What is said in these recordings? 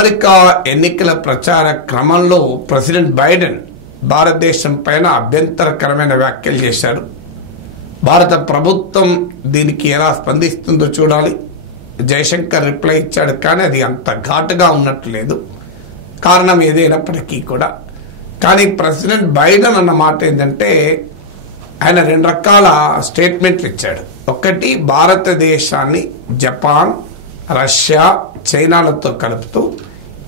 America ఎన్నికల ప్రచార క్రమంలో ప్రెసిడెంట్ బైడెన్ భారతదేశం పైన అభ్యంతరకరమైన వ్యాఖ్యలు చేశారు. భారత ప్రభుత్వం దీనికి ఎలా స్పందిస్తుందో చూడాలి. జయశంకర్ రిప్లై ఇచ్చాడు, కానీ అది అంత ఘాటుగా ఉన్నట్టు లేదు. కారణం ఏదైనప్పటికీ కూడా. కానీ ప్రెసిడెంట్ బైడెన్ అన్న మాట ఏంటంటే, ఆయన 2 రకాల స్టేట్మెంట్లు ఇచ్చాడు. ఒకటి, భారతదేశాన్ని జపాన్, రష్యా, చైనాలతో కలుపుతూ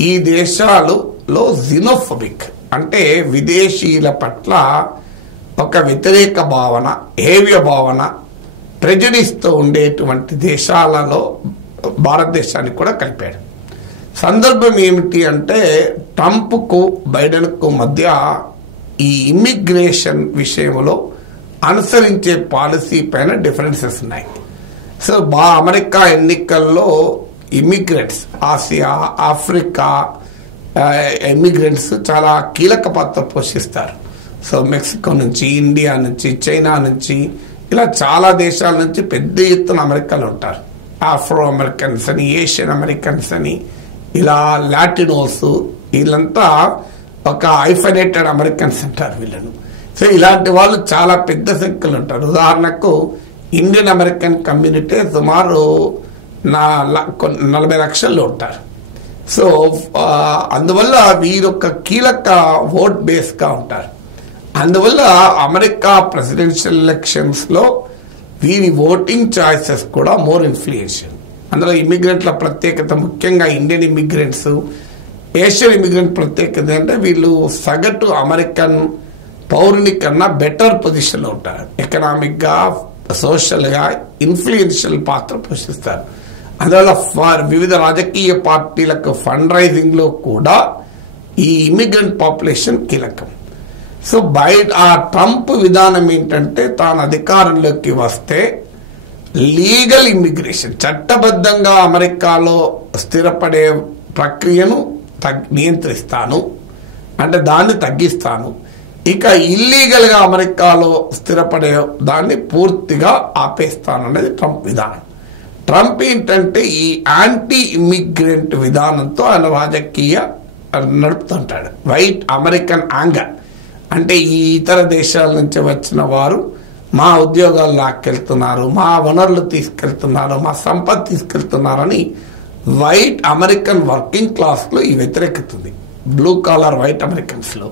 ఈ దేశాలలో జినోఫోబిక్ అంటే విదేశీయుల పట్ల ఒక వ్యతిరేక భావన, ఏవ్య భావన, ప్రెజుడిస్తో ఉండేటువంటి దేశాలలో భారతదేశాన్ని కూడా కలిపాడు. సందర్భం ఏమిటి అంటే, ట్రంప్కు బైడెన్కు మధ్య ఈ ఇమ్మిగ్రేషన్ విషయంలో అనుసరించే పాలసీ పైన డిఫరెన్సెస్ ఉన్నాయి. సో అమెరికా ఎన్నికల్లో ఇమ్మిగ్రెంట్స్, ఆసియా, ఆఫ్రికా ఇమ్మిగ్రెంట్స్ చాలా కీలక పాత్ర పోషిస్తారు. సో మెక్సికో నుంచి, ఇండియా నుంచి, చైనా నుంచి, ఇలా చాలా దేశాల నుంచి పెద్ద ఎత్తున అమెరికాలో ఉంటారు. ఆఫ్రో అమెరికన్స్ అని, ఏషియన్ అమెరికన్స్ అని, ఇలా లాటినోస్, వీళ్ళంతా ఒక ఐఫనేటెడ్ అమెరికన్స్ అంటారు వీళ్ళను. సో ఇలాంటి వాళ్ళు చాలా పెద్ద సంఖ్యలో ఉంటారు. ఉదాహరణకు ఇండియన్ అమెరికన్ కమ్యూనిటీ సుమారు 40 లక్షల్లో ఉంటారు. సో అందువల్ల వీరొక కీలక ఓట్ బేస్గా ఉంటారు. అందువల్ల అమెరికా ప్రెసిడెన్షియల్ ఎలక్షన్స్లో వీరి ఓటింగ్ చాయిసెస్ కూడా మోర్ ఇన్ఫ్లుయెన్షియల్. అందులో ఇమిగ్రెంట్ల ప్రత్యేకత, ముఖ్యంగా ఇండియన్ ఇమిగ్రెంట్స్, ఏషియన్ ఇమిగ్రెంట్ ప్రత్యేకత అంటే వీళ్ళు సగటు అమెరికన్ పౌరుని కన్నా బెటర్ పొజిషన్లో ఉంటారు. ఎకనామిక్గా, సోషల్గా ఇన్ఫ్లుయెన్షియల్ పాత్ర పోషిస్తారు. అందువల్ల వివిధ రాజకీయ పార్టీలకు ఫండ్ రైజింగ్లో కూడా ఈ ఇమిగ్రెంట్ పాపులేషన్ కీలకం. సో ఆ ట్రంప్ విధానం ఏంటంటే, తాను అధికారంలోకి వస్తే లీగల్ ఇమిగ్రేషన్, చట్టబద్ధంగా అమెరికాలో స్థిరపడే ప్రక్రియను నియంత్రిస్తాను, అంటే దాన్ని తగ్గిస్తాను. ఇక ఇల్లీగల్గా అమెరికాలో స్థిరపడే దాన్ని పూర్తిగా ఆపేస్తాను అనేది ట్రంప్ విధానం. ట్రంప్ ఏంటంటే ఈ యాంటీ ఇమిగ్రెంట్ విధానంతో ఆయన రాజకీయ నడుపుతుంటాడు. వైట్ అమెరికన్ యాంగర్ అంటే ఈ ఇతర దేశాల నుంచి వచ్చిన వారు మా ఉద్యోగాలు లాక్కెళ్తున్నారు, మా వనరులు తీసుకెళ్తున్నారు, మా సంపద తీసుకెళ్తున్నారని వైట్ అమెరికన్ వర్కింగ్ క్లాస్లో ఈ వ్యతిరేకత ఉంది. బ్లూ కాలర్ వైట్ అమెరికన్స్లో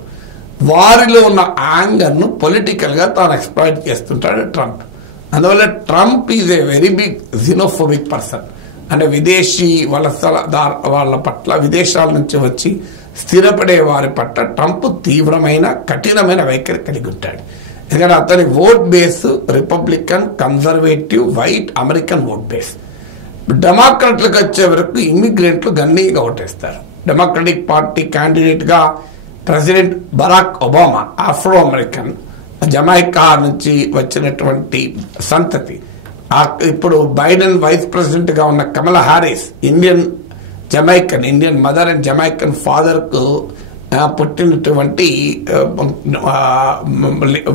వారిలో ఉన్న యాంగర్ను పొలిటికల్గా తాను ఎక్స్ప్లాయిట్ చేస్తుంటాడు ట్రంప్. అందువల్ల Trump is a very big xenophobic person. అంటే విదేశీ వాళ్ళ పట్ల, విదేశాల నుంచి వచ్చి స్థిరపడే వారి పట్ల ట్రంప్ తీవ్రమైన, కఠినమైన వైఖరి కలిగి ఉంటాడు. ఎందుకంటే అతని vote base Republican, conservative, white American vote base. డెమోక్రాట్లకు వచ్చే వరకు ఇమ్మిగ్రెంట్లు గన్నీగా ఓటేస్తారు. డెమోక్రటిక్ పార్టీ క్యాండిడేట్గా president Barack Obama, Afro American, Jamaica నుంచి వచ్చినటువంటి సంతతి. ఇప్పుడు బైడెన్ వైస్ ప్రెసిడెంట్గా ఉన్న Kamala Harris Indian Jamaican, Indian mother and Jamaican ఫాదర్కు పుట్టినటువంటి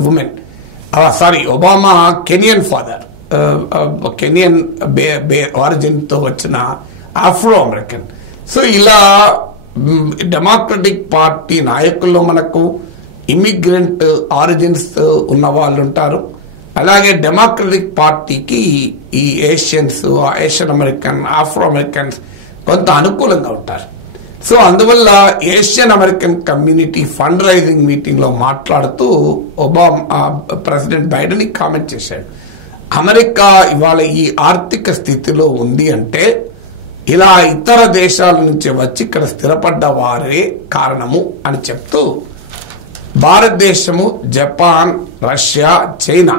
women. Obama Kenyan father, Kenyan ఆరిజిన్తో వచ్చిన ఆఫ్రో అమెరికన్. సో ఇలా డెమోక్రటిక్ పార్టీ నాయకుల్లో మనకు ఇమిగ్రెంట్ ఆరిజిన్స్ ఉన్న వాళ్ళు ఉంటారు. అలాగే డెమోక్రటిక్ పార్టీకి ఈ Asians, Asian American, Afro Americans కొంత అనుకూలంగా ఉంటారు. సో అందువల్ల Asian American community fund raising మీటింగ్లో మాట్లాడుతూ ప్రెసిడెంట్ బైడెన్ కామెంట్ చేశాడు, అమెరికా ఇవాళ ఈ ఆర్థిక స్థితిలో ఉంది అంటే ఇలా ఇతర దేశాల నుంచి వచ్చి ఇక్కడ స్థిరపడ్డ వారే కారణము అని చెప్తూ, భారతదేశము, జపాన్, రష్యా, చైనా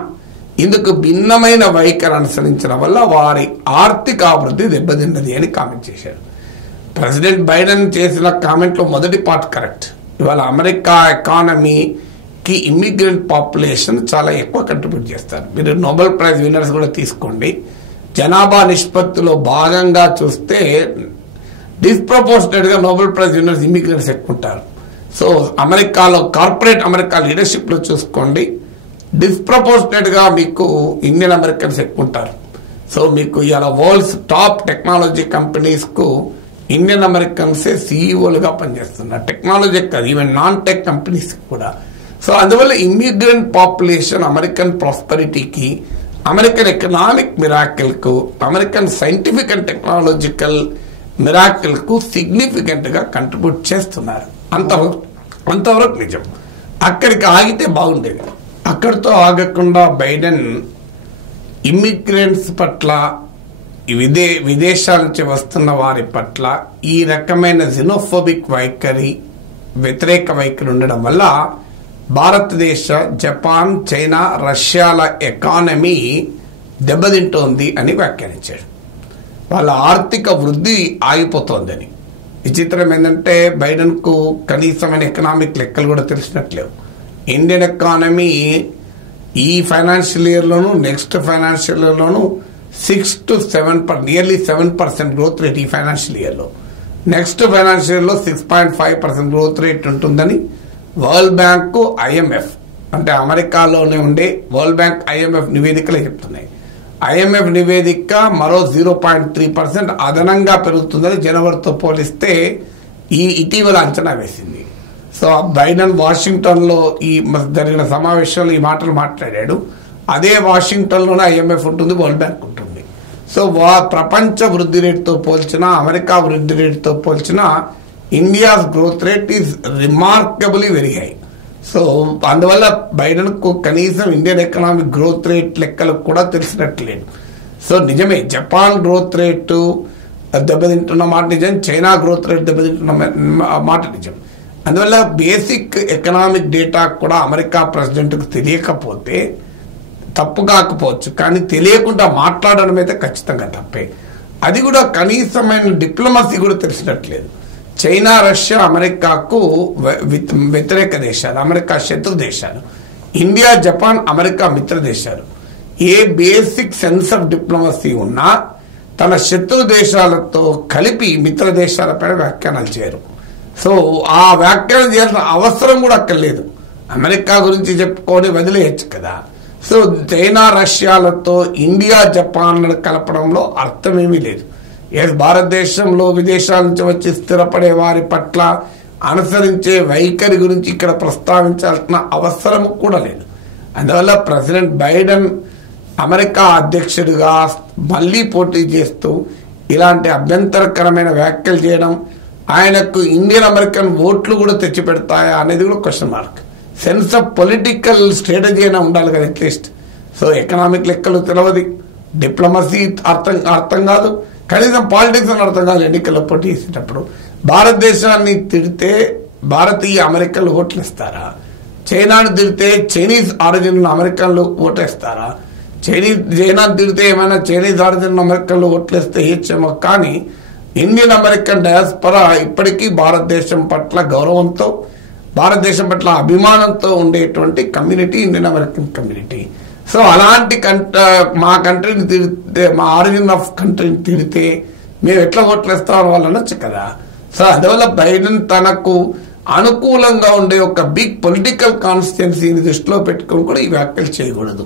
ఇందుకు భిన్నమైన వైఖరి అనుసరించడం వల్ల వారి ఆర్థిక అభివృద్ధి దెబ్బతిన్నది అని కామెంట్ చేశారు. ప్రెసిడెంట్ బైడెన్ చేసిన కామెంట్లో మొదటి పార్ట్ కరెక్ట్. ఇవాళ అమెరికా ఎకానమీకి ఇమ్మిగ్రెంట్ పాపులేషన్ చాలా ఎక్కువ కంట్రిబ్యూట్ చేస్తారు. మీరు నోబెల్ ప్రైజ్ విన్నర్స్ కూడా తీసుకోండి, జనాభా నిష్పత్తిలో భాగంగా చూస్తే డిస్ప్రపోర్షనేట్గా నోబెల్ ప్రైజ్ విన్నర్స్ ఇమ్మిగ్రెంట్స్ ఎక్కువ ఉంటారు. సో అమెరికాలో కార్పొరేట్ అమెరికా లీడర్షిప్లో చూసుకోండి, డిస్ప్రపోర్షనేట్గా మీకు ఇండియన్ అమెరికన్స్ ఎక్కువ ఉంటారు. సో మీకు ఇలా వరల్డ్స్ టాప్ టెక్నాలజీ కంపెనీస్కు ఇండియన్ అమెరికన్సే సీఈఓలుగా పనిచేస్తున్నారు. టెక్నాలజీ కాదు, ఈవెన్ నాన్ టెక్ కంపెనీస్ కూడా. సో అందువల్ల ఇమ్మిగ్రెంట్ పాపులేషన్ అమెరికన్ ప్రాస్పరిటీకి, అమెరికన్ ఎకనామిక్ మిరాకిల్కు, అమెరికన్ సైంటిఫిక్ అండ్ టెక్నాలజికల్ మిరాకిల్కు సిగ్నిఫికెంట్గా కంట్రిబ్యూట్ చేస్తున్నారు. అంతవరకు నిజం. అక్కడికి ఆగితే బాగుండేది. అక్కడితో ఆగకుండా బైడెన్ ఇమ్మిగ్రెంట్స్ పట్ల, విదేశాల నుంచి వస్తున్న వారి పట్ల ఈ రకమైన జినోఫోబిక్ వైఖరి, వ్యతిరేక వైఖరి ఉండడం వల్ల భారతదేశ, జపాన్, చైనా, రష్యాల ఎకానమీ దెబ్బతింటోంది అని వ్యాఖ్యానించాడు. వాళ్ళ ఆర్థిక వృద్ధి ఆగిపోతోందని. విచిత్రం ఏంటంటే బైడెన్కు కనీసమైన ఎకనామిక్ లెక్కలు కూడా తెలిసినట్లేవు. ఇండియన్ ఎకానమీ ఈ ఫైనాన్షియల్ ఇయర్లోను, నెక్స్ట్ ఫైనాన్షియల్ ఇయర్లోను 6 to 7%, నియర్లీ 7% గ్రోత్ రేట్ ఈ ఫైనాన్షియల్ ఇయర్లో. నెక్స్ట్ ఫైనాన్షియల్ ఇయర్లో 6.5% గ్రోత్ రేట్ ఉంటుందని వరల్డ్ బ్యాంకు, ఐఎంఎఫ్ అంటే అమెరికాలోనే ఉండే వరల్డ్ బ్యాంక్, ఐఎంఎఫ్ నివేదికలే చెప్తున్నాయి. ఐఎంఎఫ్ నివేదిక మరో 0.3% అదనంగా పెరుగుతుందని జనవరితో పోలిస్తే ఇటీవల అంచనా వేసింది. సో బైడెన్ వాషింగ్టన్లో ఈ జరిగిన సమావేశంలో ఈ మాటలు మాట్లాడాడు. అదే వాషింగ్టన్లోనే ఐఎంఎఫ్ ఉంటుంది, వరల్డ్ బ్యాంక్ ఉంటుంది. సో ప్రపంచ వృద్ధి రేటుతో పోల్చినా, అమెరికా వృద్ధి రేటుతో పోల్చినా India's growth rate is remarkably very high. So అందువల్ల బైడెన్కు కనీసం ఇండియన్ ఎకనామిక్ గ్రోత్ రేట్ లెక్కలు కూడా తెలిసినట్లేదు. సో నిజమే, జపాన్ గ్రోత్ రేటు దెబ్బతింటున్న మాట నిజం, చైనా గ్రోత్ రేట్ దెబ్బతింటున్న మాట నిజం. అందువల్ల బేసిక్ ఎకనామిక్ డేటా కూడా అమెరికా ప్రెసిడెంట్కు తెలియకపోతే తప్పు కాకపోవచ్చు, కానీ తెలియకుండా మాట్లాడడం అయితే ఖచ్చితంగా తప్పే. అది కూడా కనీసమైన డిప్లొమసీ కూడా తెలిసినట్లేదు. చైనా, రష్యా అమెరికాకు వ్యతిరేక దేశాలు, అమెరికా శత్రు దేశాలు. ఇండియా, జపాన్, అమెరికా మిత్ర దేశాలు. ఏ బేసిక్ సెన్స్ ఆఫ్ డిప్లొమసీ ఉన్నా తన శత్రు దేశాలతో కలిపి మిత్ర దేశాలపై వ్యాఖ్యానాలు చేయరు. సో ఆ వ్యాఖ్యానం చేయాల్సిన అవసరం కూడా అక్కడ లేదు. అమెరికా గురించి చెప్పుకొని వదిలేయచ్చు కదా. సో చైనా, రష్యాలతో ఇండియా, జపాన్ కలపడంలో అర్థమేమీ లేదు. భారతదేశంలో విదేశాల నుంచి వచ్చి స్థిరపడే వారి పట్ల అనుసరించే వైఖరి గురించి ఇక్కడ ప్రస్తావించాల్సిన అవసరం కూడా లేదు. అందువల్ల ప్రెసిడెంట్ బైడెన్ అమెరికా అధ్యక్షుడిగా మళ్లీ పోటీ చేస్తూ ఇలాంటి అభ్యంతరకరమైన వ్యాఖ్యలు చేయడం ఆయనకు ఇండియన్ అమెరికన్ ఓట్లు కూడా తెచ్చిపెడతాయా అనేది కూడా question mark. Sense of political strategy అయినా ఉండాలి కదా అట్లీస్ట్. సో ఎకనామిక్ లెక్కలు తెలియదు, డిప్లొమసీ అర్థం కాదు, కనీసం పాలిటిక్స్ అని అర్థం కాదు. ఎన్నికల్లో పోటీ చేసేటప్పుడు భారతదేశాన్ని తిడితే భారతీయ అమెరికన్లు ఓట్లు ఇస్తారా? చైనాను తిడితే చైనీస్ ఆరిజిన్ అమెరికన్లు ఓటేస్తారా? చైనాను తిడితే ఏమైనా చైనీస్ ఆరిజిన్ అమెరికన్లు ఓట్లేస్తే ఇచ్చేమో, కానీ ఇండియన్ అమెరికన్ డయాస్పరా ఇప్పటికీ భారతదేశం పట్ల గౌరవంతో, భారతదేశం పట్ల అభిమానంతో ఉండేటువంటి community Indian American community. So అలాంటి మా కంట్రీని తిడితే, మా ఆరిజిన్ ఆఫ్ కంట్రీని తిడితే మేము ఎట్లా ఓట్లేస్తామని వాళ్ళు అనొచ్చు కదా. సో అందువల్ల బైడెన్ తనకు అనుకూలంగా ఉండే ఒక బిగ్ పొలిటికల్ కాన్స్టిట్యున్సీని దృష్టిలో పెట్టుకుని కూడా ఈ వ్యాఖ్యలు చేయకూడదు.